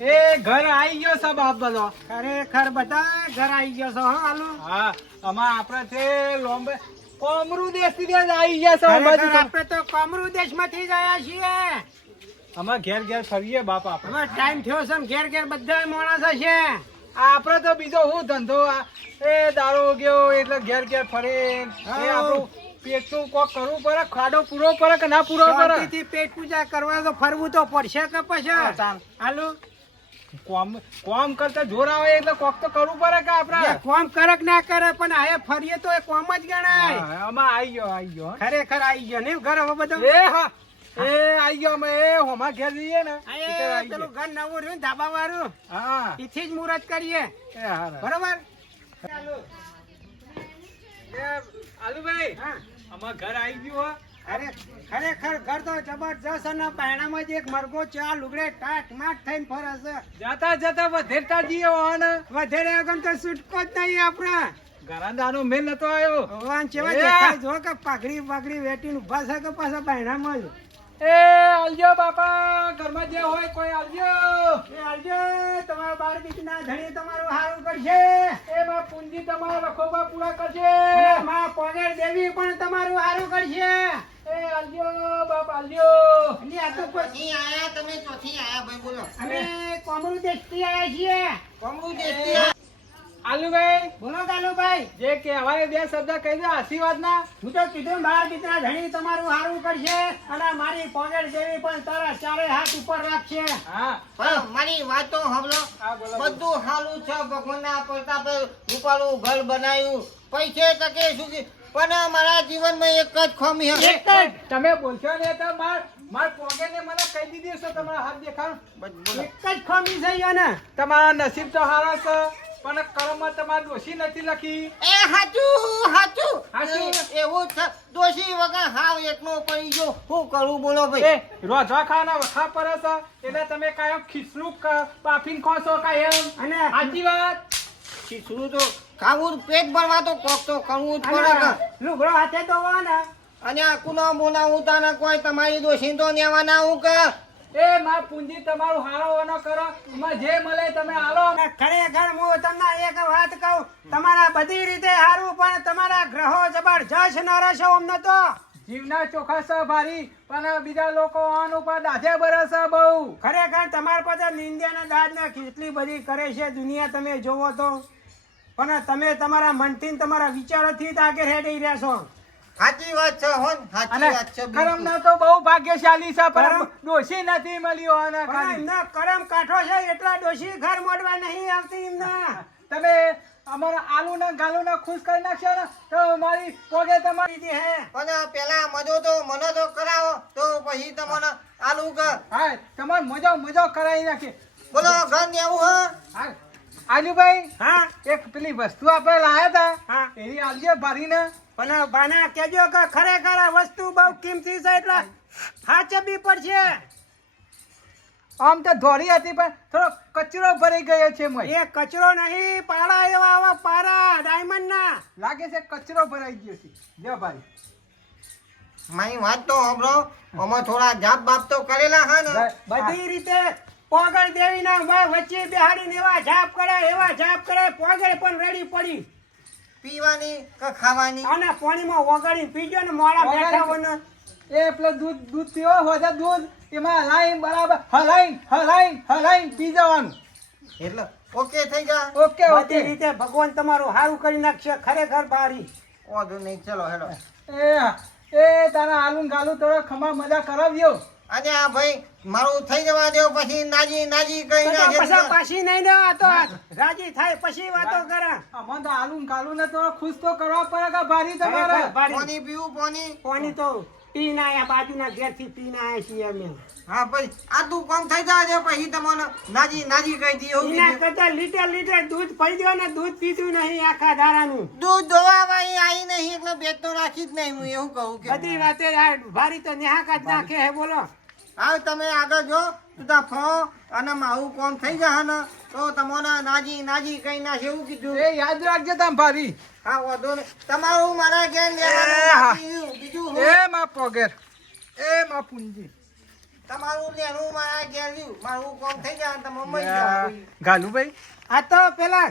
એ ઘર આવી ગયો સબ આપ બધો. ખરેખર બધા ઘર આવી ગયો છો હા હાલો. હા અમાર આપણે છે લોમ્બે કોમરૂ દેશથી આવી ગયા છો આપણે તો કોમરૂ દેશમાંથી જ આયા છીએ. આમાં ઘેર ઘેર ફરીએ બાપ આપણે. ટાઈમ થયો છે ને ઘેર ઘેર બધા માણસ હશે. આપણે તો બીજો શું ધંધો એ દારૂ ગયો એટલે ઘેર ઘેર ફરે. એ હા. પેટનું કોક કરવું પડે ખાડો પૂરો પડે કે ના પૂરો પડે? પેટ પૂજા કરવા તો ફરવું તો પડશે કે પછી? હાલો. કોમ કોમ કરતા જોર આવે એટલે કોક તો કરવું પડે કે આપણે? કોમ કરક ના કરે પણ આ ફરીએ તો એ કોમ જ ગણાય. આમાં આવી ગયો આવી ગયો ખરેખર આવી ગયો ને ઘર હવે બધો? એ હા. એ આવી ગયો અમે એ હોમા ઘેર જઈએ ને. પેલું ઘર નવું રહ્યું ને ધાબા વાળું હા. એથી જ મુહૂર્ત કરીએ. બરોબર? આલુભાઈ. હા. આમાં ઘર આવી ગયું હો. અરે ખરેખર ઘર તો જબરજસ્ત અને બાયણામાં જ એક મરઘો ચા લુગડે ટાટ માટ થઈને ફરે છે. જતા જતા વધેરતા જઈએ વાહન વધારે આગળ તો છૂટકો જ નહીં આપણા. મેલ નતો આવ્યો. ભગવાન ચેવા દેખાય. જો કે પાઘડી પાઘડી વેટીને ઊભા છે કે પાછા બાયણામાં જ. એ આલજો બાપા ઘરમાં જે હોય કોઈ આલજો એ આવજો તમારા બાર બીજના ધણી તમારું હારું કરશે. એ માં પૂંજી તમારા રખોબા પૂરા કરશે માં પોગેર દેવી પણ તમારું હારું કરશે. એ આલજો બાપ આલજો અને આ તો કોઈ આયા તમે ચોથી આયા ભાઈ બોલો. અમે કોમરૂ દેશથી આયા છીએ. કોમડું દેશથી. આલુભાઈ? બોલો કાલુભાઈ જે કહેવાય બે શબ્દ કહી દો આશીર્વાદ ના હું તો કીધું બાર બીજના ધણી તમારું હારું કરશે અને મારી પોગેર જેવી પણ તારા ચારે હાથ ઉપર રાખશે. હા. મારી વાતો સાંભળો. બધું હાલું છે ભગવાનના પ્રતાપે રૂપાળું ઘર બનાવ્યું પૈસે તકે શું પણ મારા જીવનમાં એક જ ખમી હશે. તમે બોલશો ને તો માર માર પોગે ને મને કહી દીધી છે તમારા હાથ દેખાડ એક જ ખમી થઈ ને તમારા નસીબ તો હારા છે. પણ કર્મમાં તમારે દોષી નથી લખી. એ હાચું હાચું. હાચું. એવું જ છે. દોષી વગર હાવ એકનો પડી ગયો. શું કરું બોલો ભાઈ? રોજા રોજવા ખાવાના વખા પર છે એટલે તમે કાયમ ખીસલું ક- પાફીને ખો છો કાયમ અને સાચી વાત? ખીચડું તો ખાવું પેટ ભરવા તો કોક તો કરવું જ પડે અને લુગડો હાથે ધોવાના. અને આ કુનો મોના ઉતાના કોઈ તમારી દોષી તો નેવાના હું કે? એ માં પૂંજી તમારું હારો કરો. એમાં જે મળે તમે હાલો. ખરેખર હું તમને એક વાત કહું તમારા બધી રીતે સારું પણ તમારા ગ્રહો જબરજસ્ત ન રહેશો અમને તો. જીવના ચોખા છે ભારી પણ બીજા લોકો આન ઉપર દાઢે બરસ બહુ. ખરેખર તમારા પાસે નિંદ્યાના દાદના કેટલી બધી કરે છે દુનિયા તમે જોવો તો. પણ તમે તમારા મનથી તમારા વિચારોથી જ આગળ હેડી રહ્યા છો. સાચી વાત છે હોન સાચી વાત છે કરમ ના તો બહુ ભાગ્યશાળી છે પણ? દોષી નથી મળ્યો પણ ખાલી. એમના કરમ કાઠો છે એટલા ડોશી ઘર મોડવા નહીં આવતી એમના. તમે અમારા આલુ ને ગાલુ ને ખુશ કરી નાખશો ને તો મારી પોગે તમારી જે હે પણ પેલા મજો તો મનો તો કરાવો તો પછી તમને આલુ ક હા તમાર મજો મજો કરાવી નાખી બોલો ઘર ને આવું હા? હા આલુભાઈ હા. એક પેલી વસ્તુ આપણે લાયા હતા હા. એની આલજે ભરીને. પણ બાના કેજો કે ખરેખર આ વસ્તુ બહુ કિંમતી છે એટલે હાચબી પડશે. આમ તો ધોરી હતી પણ થોડો કચરો ભરાઈ ગયો છે મય. એ કચરો નહીં પારા એવા આવા પારા ડાયમંડ ના. લાગે છે કચરો ભરાઈ ગયો છે. જો ભાઈ. મારી વાત તો સાંભળો. આમાં થોડા જાપ બાપ તો કરેલા હા ને. બધી રીતે પોગળ દેવી ના વા- વચ્ચે બેહાડીને એવા જાપ કરે એવા જાપ કરે પોગળ પણ રેડી પડી. પીવાની કે ખાવાની? અને પાણીમાં વગાડીને પીજો ને મોડા બેઠા ને. એ પેલો દૂધ દૂધ પીવો હોય દૂધ. એમાં હલાઈને બરાબર હલાઈ હલાઈને હલાઈને પી જવાનું. એટલે ઓકે થઈ ગયા? Okay okay. રીતે ભગવાન તમારું સારું કરી નાખશે ખરેખર બારી. વાંધો નહીં ચલો હેડો. એ એ તારા આલુ ગાલુ થોડો ખમા મજા કરાવજો. અને આ ભાઈ મારું થઈ જવા દો પછી નાજી નાજી કઈ ના પછી ના પાછી નહીં આ તો રાજી થાય પછી વાતો કરે. અમને તો આલું ને ને તો ખુશ તો કરવા પડે કે ભારી તમારે? પાણી પીવું પાણી. પાણી તો પી ના આ બાજુના ઘેરથી પીને આયા છીએ અમે. હા પછી આ તું કામ થઈ જાય છે પછી તમને નાજી નાજી કહી દીધો એના કરતા લીટર લીટર દૂધ પડી ગયો ને દૂધ પીધું નહીં આખા દારાનું દૂધ દોવા ભાઈ આવી નહીં એટલે બેટ તો રાખી જ નહીં હું એવું કહું કે બધી વાતે ભારી તો નેહાકા જ નાખે હે બોલો. હા તમે આગળ જો તું ફો અને મારું કોમ થઈ જશે ને તો તમને નાજી નાજી કઈ છે એવું કીધું. એ યાદ રાખજે તમે ભારી હા વાંધો નહીં. તમારું મારા ઘેર. લેવાનું બીજું હું? એ મા પોગેર. એ મા પૂંજી. તમારું લેણું મારા ઘેર લ્યું મારું કોમ થઈ જાય તમે મળી જાઓ ગાલુભાઈ? આ તો પેલા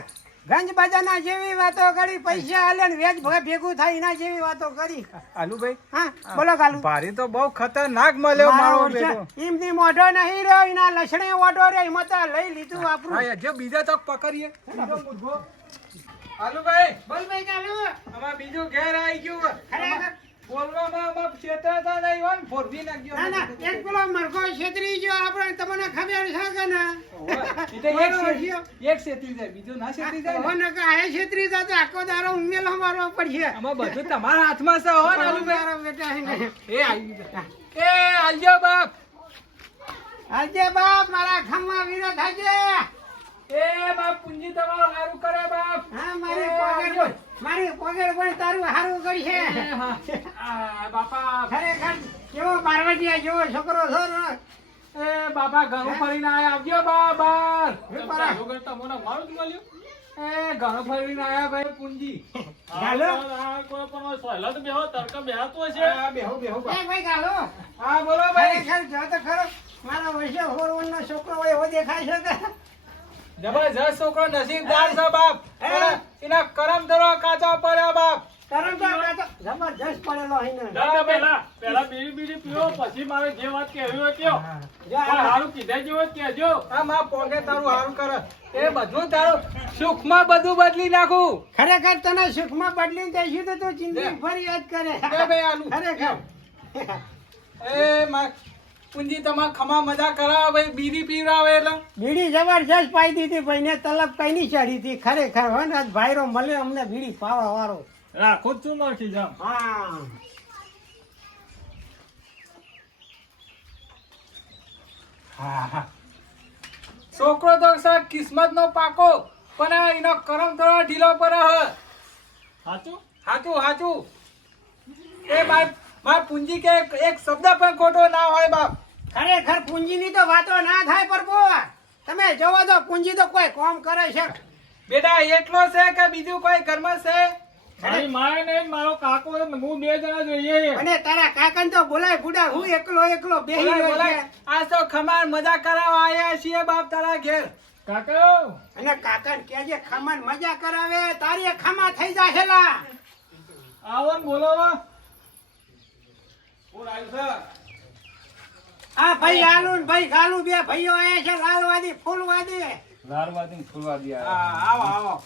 ગંજ બાજાના જેવી વાતો કરી પૈસા આલે ને વેજ ભેગું થાય એના જેવી વાતો કરી. આલુભાઈ હા બોલો કાલુ. ભારી તો બહુ ખતરનાક મળ્યો મારો બેટો. છે. એમની મોઢો નહીં રહ્યો એના લસણે ઓઢો રે એમાં તો લઈ લીધું આપણું. હા જો બીજા તક પકડીએ. બીજો મુર્ગો આલુભાઈ બોલ ભાઈ કાલુ. અમાર બીજું ઘેર આવી ગયું. ખરેખર બોલવામાં આમાં ક્ષેત્ર તો નહીં હોય ને ફોરવી નાખ્યો ના ના એક પેલો મરઘો છેતરી ગયો આપણે તમને ખબર છે કે ના? એક શેતરી જાય બીજું ના શેતરી જાય ને. ઓહો, નકર આયા છેતરી જાય તો આખો દારો ઉમેલો મારવો પડશે. આમાં બધું તમારા હાથમાં છે હો ને મારો બેટા એ આવી એ આલજો બાપ. આજે બાપ મારા ખમ્મા વીરો થાજે એ બાપ પૂંજી તમારું સારું કરે બાપ. હા મારી મારી પોગર પણ તારું હારું કરશે છે? બાપા ખરેખર કેવો પાર્વતીયા જેવો છોકરો છો ને? એ બાપા ઘણું ફરીને આયા. આવજો બાબા જ પરા. એ ઘણું ફરીને આયા ભાઈ પૂંજી. ગાલો? તો બેહો બેહો બાપ. એ ભાઈ ગાલો. હા બોલો ભાઈ. ખરેખર જો તો ખરો. મારા વર્ષે હોરવણનો છોકરો હોય એવો દેખાય છે કે? જબરજસ્ત છોકરો નસીબદાર છે બાપ. એના- કરમ ધરો કાચો પડ્યો બાપ. કરમ તો જબરજસ્ત પડેલો અહીં પેલા પેલા બીડી બીડી પીવો પછી મારે જે વાત કહેવી હોય કયો. હારું કીધા જેવો કહેજો. આ માં પોગે તારું હારું કરે. એ બધું તારું સુખમાં બધું બદલી નાખું. ખરેખર તને સુખમાં બદલી દઈશું તો તું જિંદગી ફરી યાદ કરે. ભાઈ આલુ. ખરેખર. એ માં પૂંજી તમાર ખમા મજા કરાવે ભાઈ બીડી પીવડાવે એટલે. બીડી જબરજસ્ત પાઈ દીધી ભાઈ ને તલબ કઈ નહીં ચડી હતી. ખરેખર હોય ને આજ ભાઈરો મળે અમને બીડી પાવા વાળો રાખો જ છું નાખી જામ. હા. છોકરો તો સર કિસ્મત નો પાકો પણ એનો કરમ થોડો ઢીલો પડે હાચું? સાચું હાચું હાચું. એ બાપ માર પૂંજી કે એક- શબ્દ પણ ખોટો ના હોય બાપ. ખરેખર પૂંજીની તો વાતો ના થાય પ્રભુ. તમે જોવો તો પૂંજી તો કોઈ કોમ કરે છે. બેટા એટલો છે કે બીજું કોઈ કર્મ છે? મારી ને મારો કાકો હું બે જણા જોઈએ અને તારા કાકાને તો બોલાય ગુડા હું એકલો એકલો. છે. આ તો ખમાર મજા કરાવવા આયા છીએ બાપ તારા ઘેર. કાકા? અને કાકન કેજે ખમણ મજા કરાવે તારી ખમા થઈ જાય છેલા આવો ને બોલાવા. આ ભાઈ આલુ ને ભાઈ ગાલુ બે ભાઈઓ આયા છે લાલવાદી ફૂલવાદી. હા, આવો આવો.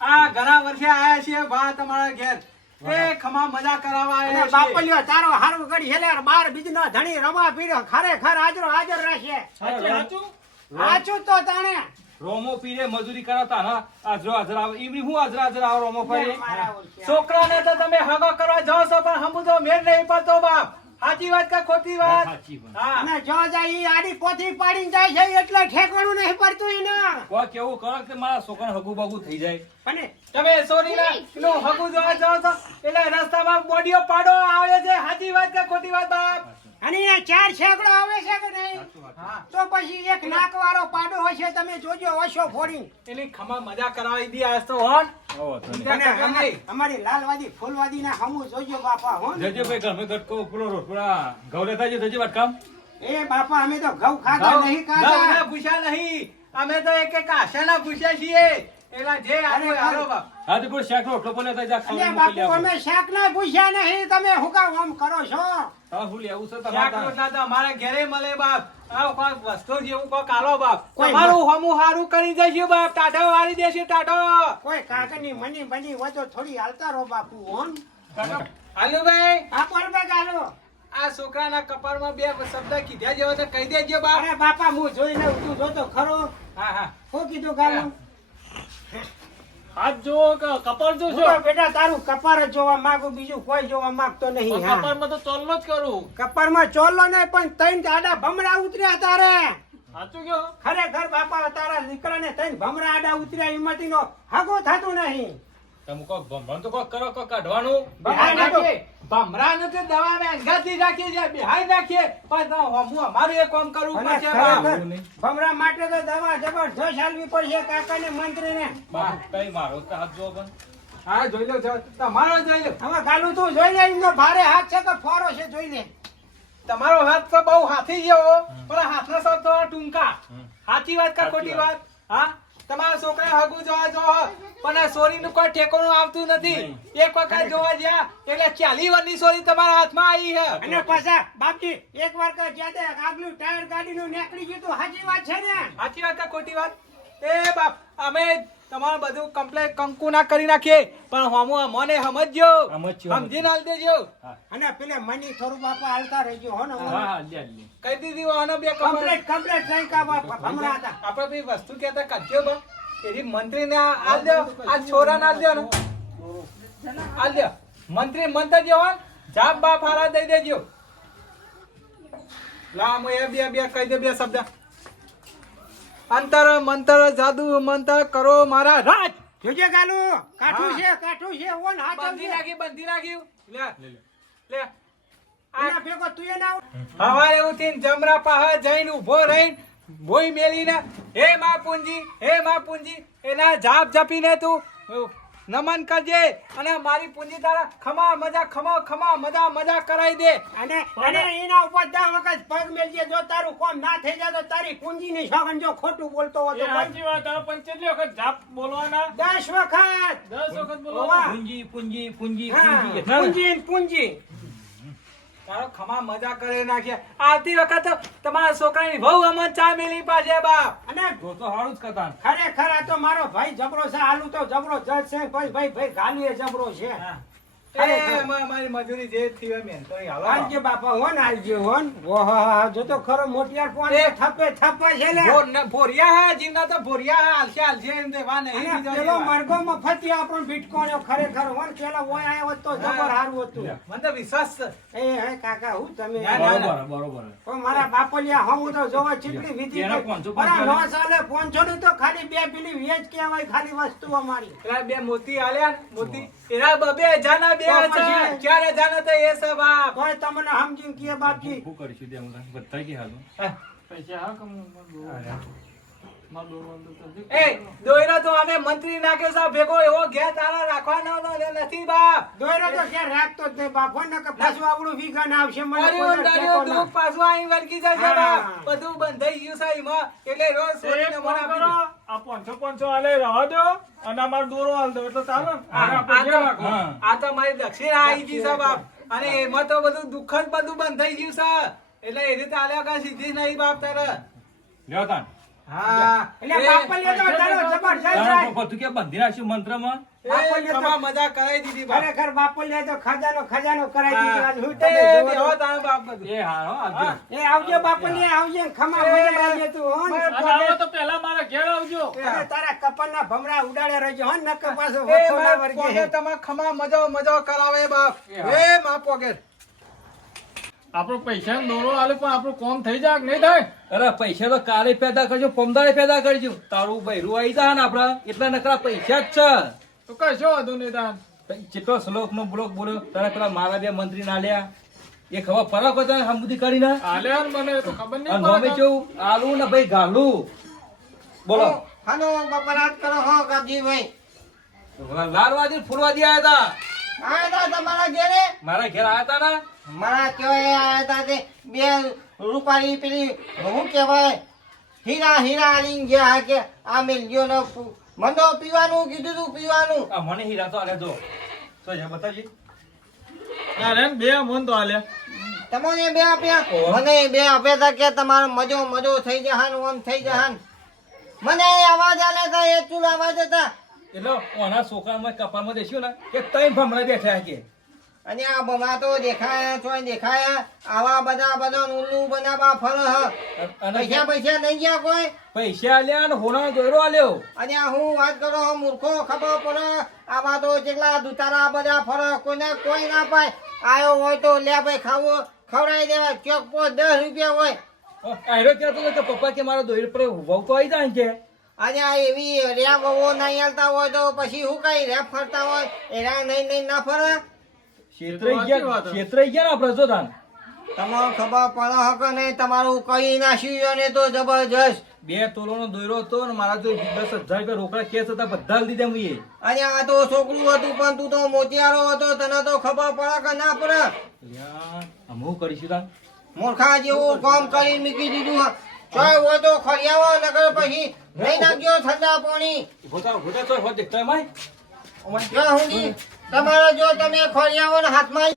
આ ઘણા વર્ષે આયા છે બા તમારા ઘેર. એ ખમા મજા કરાવવા આયા છે બાપલિયો તારો હારું ગડી હેલે બાર બીજનો ધણી રમા પીડો ખરેખર હાજરો હાજર રહેશે. સાચું સાચું સાચું તો તાણે. રોમો પીરે મજૂરી કરાવતા ના આજરો હાજર આવે. ઈમની હું હાજર હાજર આવો રોમો ફરી? છોકરાને તો તમે હગો કરવા જાઓ છો પણ હમુ તો મેળ નહીં પડતો બાપ. સાચી વાત કે ખોટી વાત? સાચી વાત. અને જો જાય ઈ આડી કોથી પાડીને જાય છે એટલે ઠેકાણું નહીં પડતું એને. કો કેવું કરો કે મારા છોકરાને હગુ બગુ થઈ જાય? અને તમે સોરીના પેલું હગુ જોવા જાઓ તો એટલે રસ્તામાં બોડીઓ પાડો આવે છે. સાચી વાત કે ખોટી વાત બાપ? અને અહીંયા ચાર છેકડો આવે છે કે નહીં? તો પછી એક નાક વાળો પાડો હશે તમે જોજો હશો ફોડી એટલે ખમા મજા કરાવી દી આજ તો હોન અમારી- અમારી લાલવાદી ફૂલવાદી ના હમુ જોજો બાપા હો. જજો ભાઈ ઘરમે ગટકો પેલો રોટ પેલા ઘઉં લેતા જજો જજો વાટકામ એ બાપા અમે તો ઘઉં ખાતા નહીં ઘઉંના ના ભૂસા નહીં. અમે તો એક એક આશાના ભૂસા છીએ. એલા જે આરો આરો બાપ. હા તો પેલો શાક રોટલો પણ લેતા જા ખાવા મોકલી આપો. અમે શાક ના પૂછ્યા નહીં તમે હુકા આમ કરો છો? શું લેવું છે તમારે. રોટલા તો અમારા ઘરે મળે બાપ. વસ્તુ જેવું કોઈક આલો બાપ. તમારું હમું હારું કરી દેશું બાપ ટાઢો વાળી દેશું ટાઢો. કોઈ કાકની મની બની હોય થોડી હાલતા રહો બાપુ હોન. હાલુભાઈ આ પર બે ગાલો. આ છોકરાના કપાળમાં બે શબ્દ કીધા જેવા તો કહી દેજો બાપ. અરે બાપા હું જોઈને તું જોતો ખરો. હા હા. શું કીધું ગાલું? હાથ જોવો કે કપાળ જોશો? બેટા તારું કપાળ જ જોવા માંગુ બીજું કોઈ જોવા માંગતો નહીં. કપાળમાં તો ચોલ્લો જ કરું. કપાળમાં ચોલ્લો નહીં પણ ત્રણ આડા ભમરા ઉતર્યા તારે. સાચું કયો ખરેખર બાપા તારા દીકરાને ત્રણ ભમરા આડા ઉતર્યા હિંમતી નો હગો થતું નહીં. તમે કોક ભમણ તો કોક કરો કોક કાઢવાનું. બિહાઈ નાખીએ. તો દવા અમે અંગાથી રાખીએ છીએ બિહાઈ નાખીએ. પણ તો અમારું એ કામ કરવું પડશે ભમરા માટે તો દવા જબરજસ્ત આલવી પડશે કાકાને મંત્રીને. બાપુ કઈ મારો તો હાથ જો પણ. હા જોઈ લો તમારો જોઈ લો. હવે ગાલું તું જોઈ લે એમનો ભારે હાથ છે તો ફોરો છે જોઈ લે. તમારો હાથ તો બહુ હાથી જેવો પણ હાથના શબ્દ ટૂંકા. સાચી વાત કા ખોટી વાત? હા? તમારા છોકરા હગું જોવા જો પણ આ સોરીનું કોઈ ઠેકાણું આવતું નથી. એક વખત જોવા જ્યાં એટલે ચાલી વર્ષની સોરી તમારા હાથમાં આવી છે. અને પાછા બાપજી એક વાર કહે જ્યાં તે આગલું ટાયર ગાડીનું નીકળી ગયું તો સાચી વાત છે ને? સાચી વાત ખોટી વાત? એ બાપ અમે તમારું બધું કમ્પ્લેટ કંકુ ના કરી નાખીએ. પણ હમો મને સમજજો. સમજી ના હાલ દેજો. અને પેલે મની થોડું બાપા હાલતા રહેજો હો ને હા હા કહી દીધી આનો બે કમ્પ્લેટ કમ્પ્લેટ નહીં કા બાપા હમણાં હતા. આપણે ભાઈ વસ્તુ કહેતા કાઢ્યો બા. એની મંત્રી ને આલ દો આ છોરા ના દો ને આલ દો. મંત્રી મંત્ર જે હોય જાબ જાપ બાપ હારા દઈ દેજો. લા મો એ બે બે કહી દે બે શબ્દ. અંતર મંતર જાદુ મંતર કરો મારા રાજ. જોજે ગાલુ કાઠું છે કાઠું છે ઓન હાથ બંધી નાખી બંધી નાખ્યું લે લે એના ભેગો તું એ ના. હવારે ઉઠીને જમરા પાહે જઈને ઊભો રહીને ભોઈ મેલીને હે મા પૂંજી હે મા પૂંજી એના જાપ જપીને તું. નમન કરજે. અને મારી પૂંજી તારા ખમા મજા ખમા ખમા મજા મજા કરાઈ દે. અને અને એના ઉપર દસ વખત પગ મેલજે. જો તારું કોમ ના થઈ જાય તો તારી પૂંજીની સોગન જો ખોટું બોલતો હોય તો સાચી વાત. હવે પણ કેટલી વખત જાપ બોલવાના? દસ વખત. દસ વખત બોલવા પૂંજી પૂંજી પૂંજી હા, પૂંજી. પૂંજી પૂંજી. તારો ખમા મજા કરી નાખ્યા. આવતી વખત તમારા છોકરાની બહુ અમન ચા મેલી પાછે બાપ. અને તો તો હારું જ કતા ખરેખર આ તો મારો ભાઈ જબરો છે આલુ તો જબરો જજ છે ભાઈ ભાઈ ભાઈ ગાલુ એ જબરો છે. મારી મજૂરી જે થઈ મેં તો હાલો. આલજે બાપા હોન આલજે હોન ઓહો જો તો ખરો મોટિયાર પોન થપ્પે થપ્પા છે લે ભોરિયા હા તો ભોરિયા હાલશે હાલશે એમ દેવા નહીં પેલો જેવા. મફતી આપણો ભીટકોણ્યો ખરેખર હોન પેલો ઓય આયો તો જબર હારું હતું. મને તો વિશ્વાસ એ હે કાકા હું તમે? ના, ના, ના. બરોબર. બરોબર પણ મારા બાપલિયા હું તો જોવા ચીટલી વિધિ પોંચો નો ચાલે પોંચો નું તો ખાલી બે પેલી વેચ કહેવાય ખાલી વસ્તુ અમારી પેલા બે મોતી આલ્યા મોતી. એના બબે હજારના બે તો જાણે? તો એ છે બાપ તોય તમને સમજીને કે બાપજી. શું કરીશું તે હું બતાવી કે હાલું. પૈસા હા કમ માર દોરવાનું તો જલ્દી એ દોયરો તો અમે મંત્રી નાખ્યો છે ભેગો એવો ઘેર તારા રાખવાનો ન- નથી બાપ. દોયરો તો ઘેર રાખતો જ નહીં બાપ હોય કે પાછું આવડું વિઘન આવશે મને કોઈ દરિયો ટેકો પાછું આઈ વળગી જશે બાપ. બધું બંધાઈ ગયું છે માં એટલે રોજ સોરીને મને આપી આ પાંચસો પાંચસો આલે રહો દો અને અમારો દોરો હાલ દો એટલે ચાલો આ તો- મારી દક્ષિણ આવી ગઈ છે બાપ. અને એમાં તો બધું દુઃખ જ બધું બંધાઈ ગયું છે. એટલે એ રીતે આલ્યા કાંઈ સીધી નહીં બાપ તારે. લ્યો તાન હા. એટલે બાપલિયા તો તારો જબરજસ્ત તારા થાય. પપ્પા તું કે બંધી નાખ્યું મંત્રમાં? એ બાપલિયા તો- ખમા મજા કરાઈ દીધી બાપ ખરેખર બાપલિયા તો ખજાનો ખજાનો કરાઈ દીધો. આજ હું તમે જોવો બેહો બાપ એ હા. હો આવજો એ આવજે બાપલિયા આવજે ખમા મજા આવજે તું હો આવો તો પહેલા મારા ઘેર આવજો. અને તારા કપાળના ભમરા ઉડાડે રહેજો હો ને નકર પાછો એ વખો ના મારા વર્ગે. ખમા મજો મજો કરાવે બાપ. એ મા પોકેટ આપણો પૈસા દોરો આલે પણ આપણું કોમ થઈ જાય નહીં થાય? અરે પૈસા તો કાલે પેદા કરજો પમદારે પેદા કરજો. તારું બૈરું આવી જાય ને આપડા એટલા નકરા પૈસા જ છે. તો કશો વાંધો નહીં તાન. જેટલો શ્લોક નો બ્લોક બોલ્યો તારે પેલા મારા બે મંત્રી ના લ્યા એ ખબર ફરક હોય તને સમબુદ્ધિ કરીને આલ્યા ને મને તો ખબર નહીં નોમે કેવું આલુ ને ભાઈ ગાલું બોલો. હાલો બપરાત કરો હો કાપજીભાઈ લાલવાદી ફૂલવાદી આવ્યા હતા આયા તા તમારા ઘેરે? મારા ઘેર આયા હતા ને? મારા કેવાય આયા તા તે બે રૂપાળી પેલી શું કહેવાય હીરા હીરા આલીને ગયા કે આ મેલજો ને પુ- મને પીવાનું કીધું તું પીવાનું. આ મને હીરા તો આલે જો. તો છે બતાજી. ના રે બે મન તો આલે. તમને બે આપ્યા? મને બે આપ્યા તા કે તમારો મજો મજો થઈ જહાન ઓમ થઈ જહાન. મને અવાજ આલે તા એ ચૂલ અવાજ હતા. એટલે ઓના છોકરામાં કપાળમાં દેખ્યું ને કે ત્રણ ભમરા બેઠા કે. અને આ બમા તો દેખાયા છો દેખાયા આવા બધા બધા ઉલ્લુ બા ફર હ. પૈસા પૈસા નહીં ગયા કોઈ? પૈસા લ્યા અને હોના દોરો આલ્યો. અને હું વાત કરો મૂર્ખો ખબર પડે? આમાં તો જેટલા દુતારા બધા ફરક કોઈને કોઈ ના પાય. આયો હોય તો લે ભાઈ ખાવો. ખવડાવી દેવા. ચોક પોચ દસ રૂપિયા હોય. આયરો ક્યાં તો પપ્પા કે મારો દોર પર વહુ તો આવી જાય ને કે. અને આ એવી રહ્યા બહુ નહીં હાલતા હોય તો પછી શું કઈ રેપ ફરતા હોય? એના નહીં નહીં ના ફરે? ક્ષેત્રે ગયા. ક્ષેત્રે ગયા આપણે જો તાન તમારું ખબર પડે હક નહીં તમારું કઈ નાખ્યું ને તો જબરજસ્ત. બે તોલોનો દોયરો હતો ને મારા તો દસ હજાર રૂપિયા રોકડા કેસ હતા બધા લીધા દીધા મુઈએ. અને આ તો છોકરું હતું પણ તું તો મોતિયારો હતો તને તો ખબર પડે કે ના પડે? લ્યા, કરીશું તાન? મૂર્ખા જેવું કામ કરી મૂકી દીધું તોય ઓદો ખોરિયાવો નગર પછી લઈ નાખજો ઠંડા પાણી. ભોતા જો તમે ખોરિયાવો હાથમાં